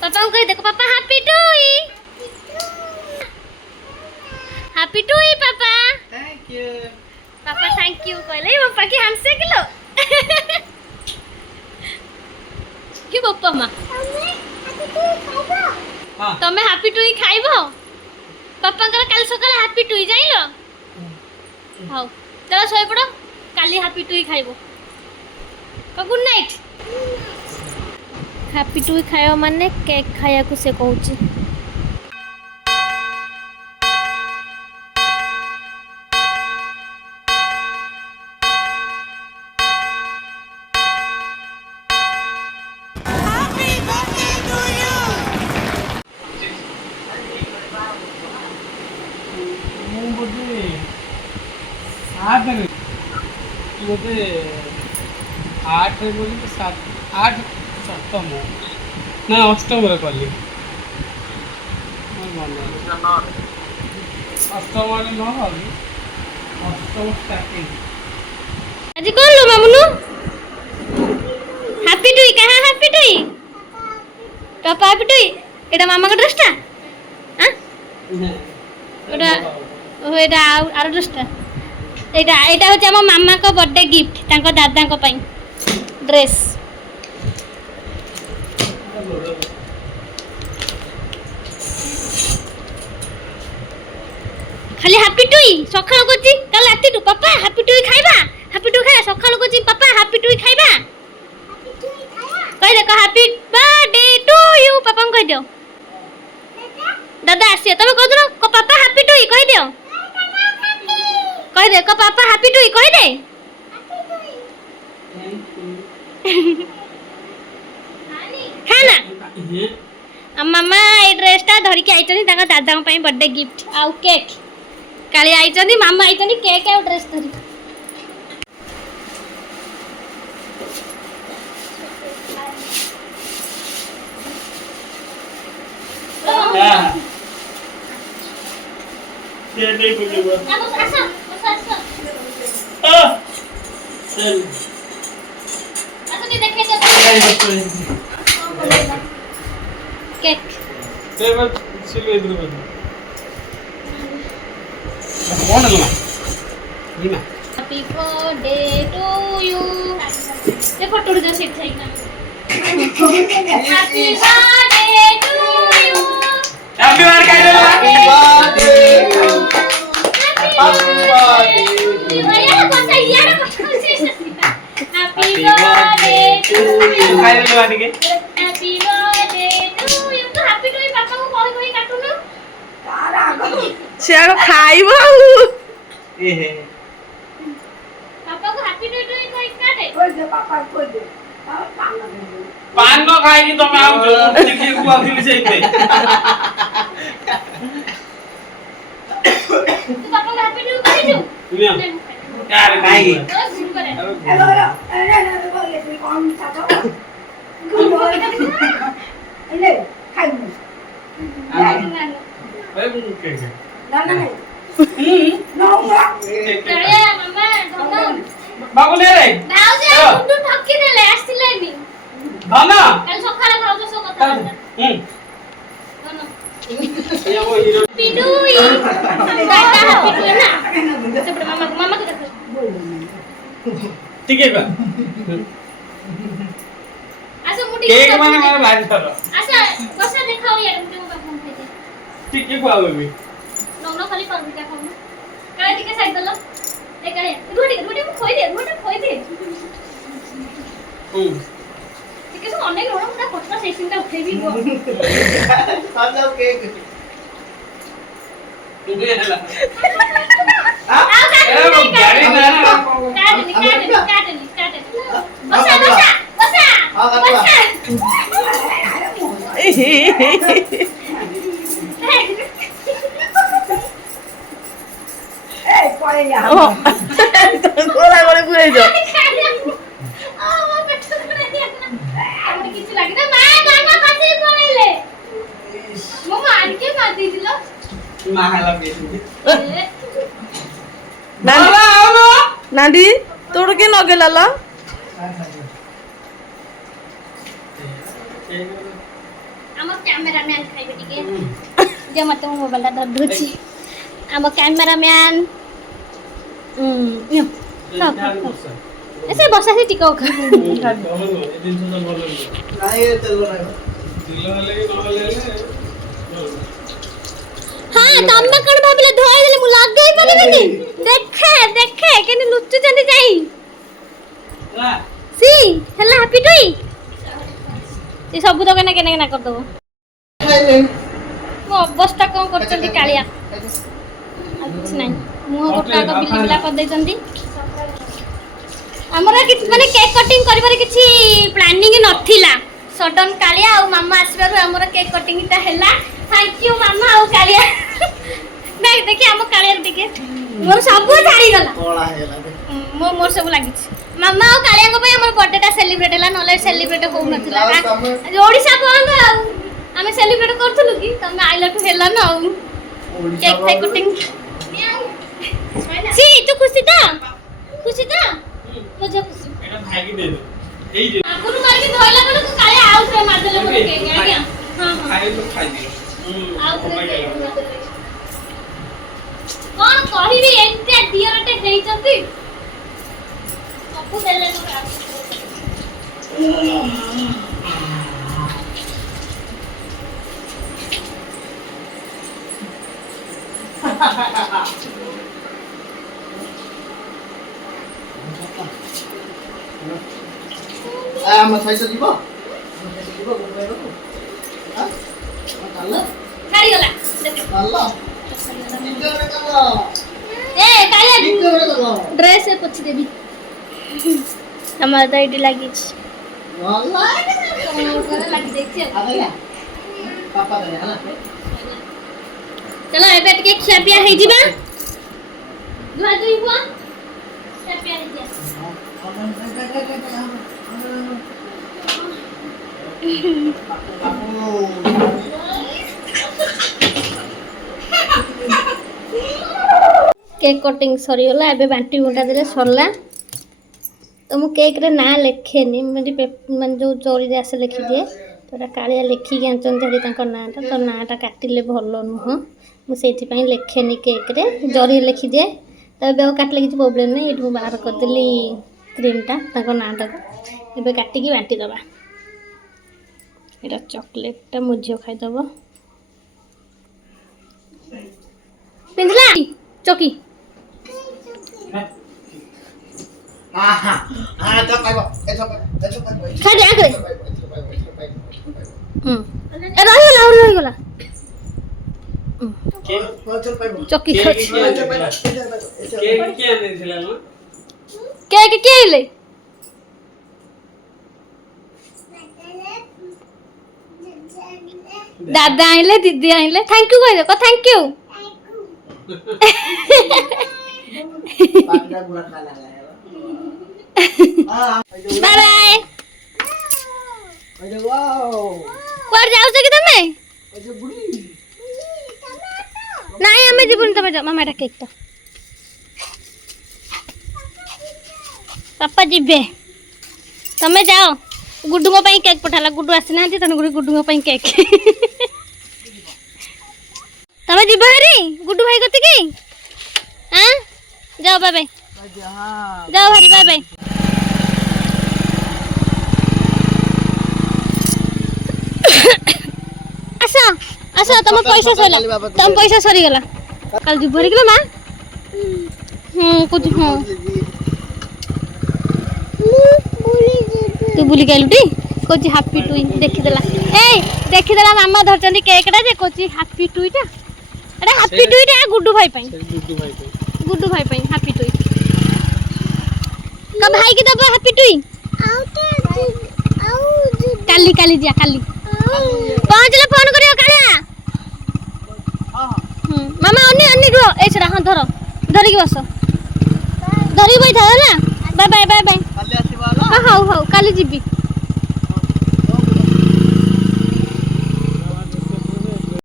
पापा को कह देखो पापा हैप्पी टूई पापा थैंक यू पापा थैंक यू कहले पापा की हमसे किलो कि पापा मा हां तमे हैप्पी टूई खाइबो पापा कर काल सकाळे हैप्पी टूई जाइलो हाउ चलो सोय पड़ो काली हैप्पी टूई खाइबो गुड नाइट हैप्पी टूई खायो माने केक खाया को से कहूची बोधे 8 बोली 7 8 सप्तम ना अष्टम रे कली अष्टम रे न कली अष्टम स्टार्टिंग आज कौन लो मामुनु हैप्पी टूई कहाँ हैप्पी टूई पापा हैप्पी टूई एटा मामा का ड्रेसटा हां ओटा ओ एटा आरो ड्रेसटा एटा एटा होचे हम मामा को बर्थडे गिफ्ट तांको दादा को पई ड्रेस खाली हैप्पी टूई सखाल कोची काल राती टू पापा हैप्पी टूई खाइबा हैप्पी टूई खाया सखाल कोची पापा हैप्पी टूई खाइबा कह दे का हैप्पी बर्थडे टू यू पापा को कह दियो दादा आसी तबे कह दो को पापा हैप्पी टूई कह दियो कह दे को पापा हैप्पी टूई कह दे खाना मामा ए ड्रेसटा धरि के आइतनी ताका दादा पई बर्थडे गिफ्ट आउ केक काली आइतनी मामा आइतनी केक आउ ड्रेस धरि ये नहीं बोलूंगा आसा चल आसा देखे केक ये बस सिलो इधर बस कौन है ना ये ना हैप्पी बर्थडे टू यू ये फोटो उड़ जा सेट है ना happy birthday to you happy birthday happy birthday happy birthday यार बस यार बस हैप्पी बर्थडे टू यू खाई ले वाली के हैप्पी बर्थडे टू यू तो हैप्पी टू पापा को कॉल कोई काटू ना से आग खाइबो ए हे पापा को हैप्पी टू कोई काटे कोई दे पापा कोई दे पान न खाई तो मैं आउ जो देखिए को आखिर से पे तो पापा को हैप्पी टू कहि दो दुनिया यार नहीं हेलो हेलो बोले तू कौन सा तो ले खाई अरे मुझे के ना ना नो चले मामा दोन बाबू ले रे नाउ जे गुड्डू ठक्की देले आस्तिलेनी धाना काल सखाळे खाऊ सो कथा ये वो हीरो पिडुई दादा पिडुई ना सेपटे मामा को देखो ठीक है बा आसा मुटी केक माने मारे भारी थरो आसा कसा देखाओ यार मुटी को फोन दे ठीक है खाओ भी नो खाली पर क्या खाऊ काळे टिके साइड दलो ए काळे रुटी को खोई दे टिके सो अनेक रोड मुटा फटका सेसिंग ता उठेबी गो खाजा केक तू भी है ला आ ए वो गाड़ी ना काटनी बसा ए परे या गोला गोले पुरै जो কিছু লাগে না মা মামা কাছে পড়াইলে মামা ପାଣିକେ ମାରି ଦେଇଥିଲ ମାହାଲା ପିଇଥିଲି ନାଣ୍ଡି ତୋର କିଏ ନଗେଇଲା ଲ ଆମ କ୍ୟାମେରାମ୍ୟାନ ଖାଇବେ ଟିକେ ଯେ ମତେ ମୋ ମୋବାଇଲଟା ଧରୁଛି ଆମ କ୍ୟାମେରାମ୍ୟାନ ସେ ବସା ସେ ଟିକେ ହଁ ତମେ କଣ ଭାବିଲେ ଧୋଇ ଦେଲେ ମୁଁ ଲଗେଇ ପାରିବିନି ଦେଖେ ଦେଖେ କେନି ଲୁଚୁଛନ୍ତି ଯାଇ ସି ହେଲା ହାପି ଟୁଇ ସେ ସବୁ ତ କେନା କେନା କେନା କରିଦବ ମୋ ଅବସ୍ଥା କଣ କରୁଛନ୍ତି କାଳିଆ ଆଉ କିଛି ନାହିଁ ମୁହଁ ଗୋଟାକ ବିଲିବିଲା କରିଦେଇଛନ୍ତି ଆମର ମାନେ କେକ୍ କଟିଂ କରିବାର କିଛି ପ୍ଲାନିଂ ନଥିଲା ସଡନ କାଳିଆ ଆଉ ମାମା ଆସିବାରୁ ଆମର କେକ୍ କଟିଂଟା ହେଲା थैंक यू मामा ଆଉ କାଳିଆ ନାଇଁ ଦେଖି ଆମ କାଳିଆର ଟିକେ ମୋର ସବୁ ଛାଡ଼ିଗଲା କଳା ହେଇଗଲା ମୋର ସବୁ ଲାଗିଛି ମାମା ଆଉ କାଳିଆଙ୍କ ପାଇଁ ଆମର ବर्थडेଟା ସେଲିବ୍ରେଟ ହେଲା ନହେଲେ ସେଲିବ୍ରେଟ ହୋଉନଥିଲା ଓଡ଼ିଶା ବନ୍ଦ ଆଉ ଆମେ ସେଲିବ୍ରେଟ କରୁଥିଲୁ କି ତମେ ଆଇଲାଠୁ ହେଲା ନା ଆଉ କେକ୍ ଫେକ୍ କଟିଂ सी तू खुशी था मुझे खुशी এটা ভাইকে দে দে এই যে आगुरु मार के धोइला बड़ को काले आउ रे मार देले बड़ के आज्ञा हां हां ଖାଇ ତ ଖାଇ ଦିଅ आउ रे कोन कहिबी एते दियरटे हेई चती सबु देले तो ଆମ ସହିତ ଯିବ गाड़ी गला ଚାଲ ए कालिया ड्रेस से पोछ देबी हमर तो इडी लागी छी लागी देखी पापा दे हला चलो एबे टिके खिया पिया हे जिबा दुआ दुई हुआ खिया पिया हे जिया केक कटिंग सरीगला एबे बांटी गुंटा देले सरला तो मु केक रे ना लिखेनी मैं जो चोरी आसे लिखी दिए तो कालिया लिखिकी आंचन धरी तांको नाटा तो नाटा काटिले भल नुह मुझे लिखेनी केक रे जरी लिखी दिए तो काटिले किसी प्रोब्लेम नहीं ये बाहर करदेली क्रीमटा तांको नाटा को एबे काटिकी बांटी दबा एटा चॉकलेटटा मो झियो खाइदब पिंधला चौकी आहा आ तो पाइबो एथो खाली आगे ए रही गला चौकी केक के आनिथिला न केक के आइले दादा आइले दीदी आइले थैंक यू कह दे को थैंक यू पापा गुला खा लगा बाय बाय अरे वाओ कोर जाउ छ कि तमे अरे बुढ़ी नाही हमें जीवन तमे जा मामा केक तो पापा जीबे तमे जाओ गुड्डू पई केक पठाला गुड्डू आसी ना तन गुड्डू पई केक तमे जीबे हरी गुड्डू भाई कति की हां जाओ बाय बाय जाओ हरी बाय बाय आसा आसा तुम पैसा सरी गला कल जी भरी के मां कुछ हां तू बुली गेलुटी कोची हैप्पी टू देखि देला ए देखि देला मामा धरचंदी केकटा जे कोची हैप्पी टूटा अरे हैप्पी टूटा गुड्डू भाई पई हैप्पी टू का भाई की दबा हैप्पी टू काली काली जा काली पहुंचले फोन करियो कालिया मामा अन्नी अन्नी रो ए छरा हां धरो धरी की बस धरी बैठा ना बाय बाय बाय बाय काली आसीबा हां हां काली जीबी